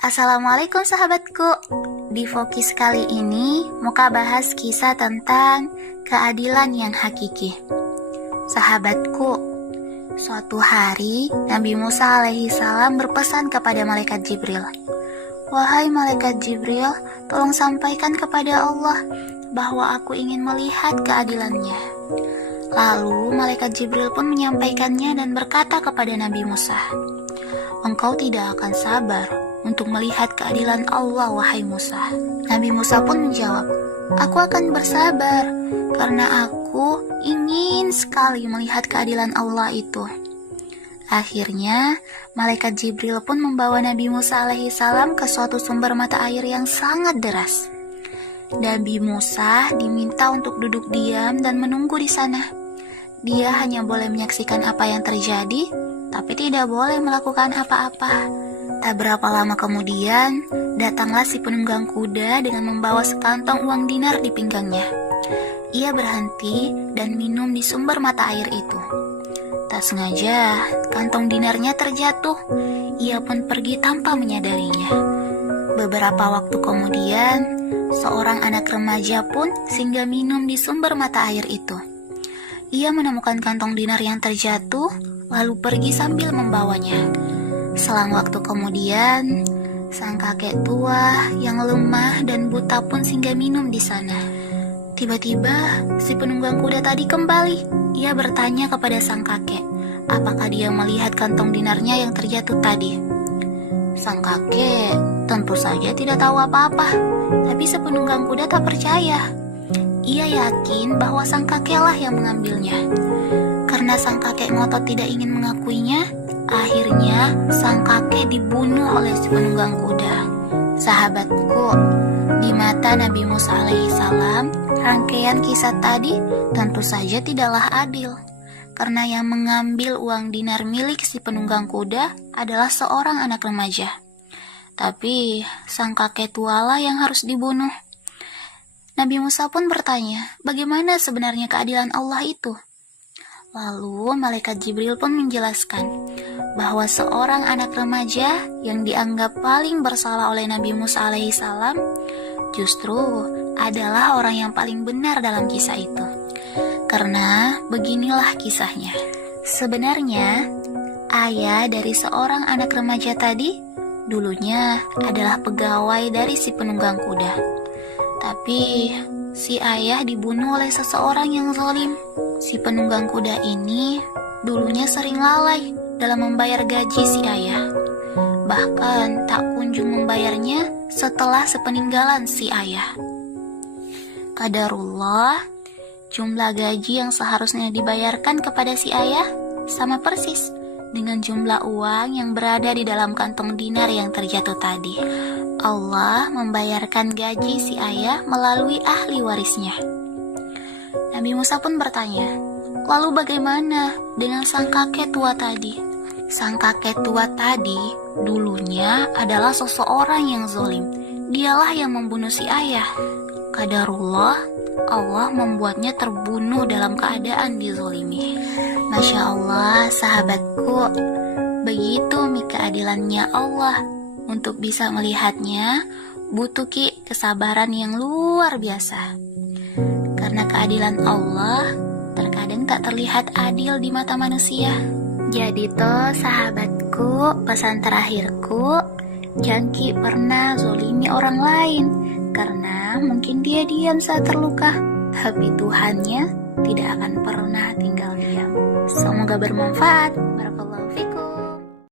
Assalamualaikum sahabatku. Di Fokus kali ini Muka bahas kisah tentang keadilan yang hakiki. Sahabatku, suatu hari Nabi Musa alaihi salam berpesan kepada malaikat Jibril, "Wahai malaikat Jibril, tolong sampaikan kepada Allah bahwa aku ingin melihat keadilannya." Lalu malaikat Jibril pun menyampaikannya dan berkata kepada Nabi Musa, "Engkau tidak akan sabar untuk melihat keadilan Allah, wahai Musa." Nabi Musa pun menjawab, "Aku akan bersabar karena aku ingin sekali melihat keadilan Allah itu." Akhirnya, malaikat Jibril pun membawa Nabi Musa alaihi salam ke suatu sumber mata air yang sangat deras. Nabi Musa diminta untuk duduk diam dan menunggu di sana. Dia hanya boleh menyaksikan apa yang terjadi, tapi tidak boleh melakukan apa-apa. Tak berapa lama kemudian, datanglah si penunggang kuda dengan membawa sekantong uang dinar di pinggangnya. Ia berhenti dan minum di sumber mata air itu. Tak sengaja, kantong dinarnya terjatuh. Ia pun pergi tanpa menyadarinya. Beberapa waktu kemudian, seorang anak remaja pun singgah minum di sumber mata air itu. Ia menemukan kantong dinar yang terjatuh, lalu pergi sambil membawanya. Selang waktu kemudian, sang kakek tua yang lemah dan buta pun singgah minum di sana. Tiba-tiba, si penunggang kuda tadi kembali. Ia bertanya kepada sang kakek, apakah dia melihat kantong dinarnya yang terjatuh tadi. Sang kakek tentu saja tidak tahu apa-apa, tapi si penunggang kuda tak percaya. Ia yakin bahwa sang kakeklah yang mengambilnya. Karena sang kakek ngotot tidak ingin mengakuinya, akhirnya sang kakek dibunuh oleh si penunggang kuda. Sahabatku, di mata Nabi Musa alaihi salam, rangkaian kisah tadi tentu saja tidaklah adil. Karena yang mengambil uang dinar milik si penunggang kuda adalah seorang anak remaja. Tapi sang kakek tualah yang harus dibunuh. Nabi Musa pun bertanya, bagaimana sebenarnya keadilan Allah itu? Lalu malaikat Jibril pun menjelaskan bahwa seorang anak remaja yang dianggap paling bersalah oleh Nabi Musa alaihi salam justru adalah orang yang paling benar dalam kisah itu. Karena beginilah kisahnya. Sebenarnya ayah dari seorang anak remaja tadi dulunya adalah pegawai dari si penunggang kuda. Tapi si ayah dibunuh oleh seseorang yang zalim. Si penunggang kuda ini dulunya sering lalai dalam membayar gaji si ayah. Bahkan tak kunjung membayarnya setelah sepeninggalan si ayah. Qadarullah, jumlah gaji yang seharusnya dibayarkan kepada si ayah sama persis dengan jumlah uang yang berada di dalam kantong dinar yang terjatuh tadi. Allah membayarkan gaji si ayah melalui ahli warisnya. Nabi Musa pun bertanya, lalu bagaimana dengan sang kakek tua tadi? Sang kakek tua tadi dulunya adalah seseorang yang zalim. Dialah yang membunuh si ayah. Qadarullah, Allah membuatnya terbunuh dalam keadaan dizalimi. Masya Allah, sahabatku, begitu keadilannya Allah. Untuk bisa melihatnya, butuh kesabaran yang luar biasa. Karena keadilan Allah terkadang tak terlihat adil di mata manusia. Jadi toh sahabatku, pesan terakhirku, jangan pernah zolimi orang lain. Karena mungkin dia diam saat terluka, tapi Tuhannya tidak akan pernah tinggal diam. Semoga bermanfaat.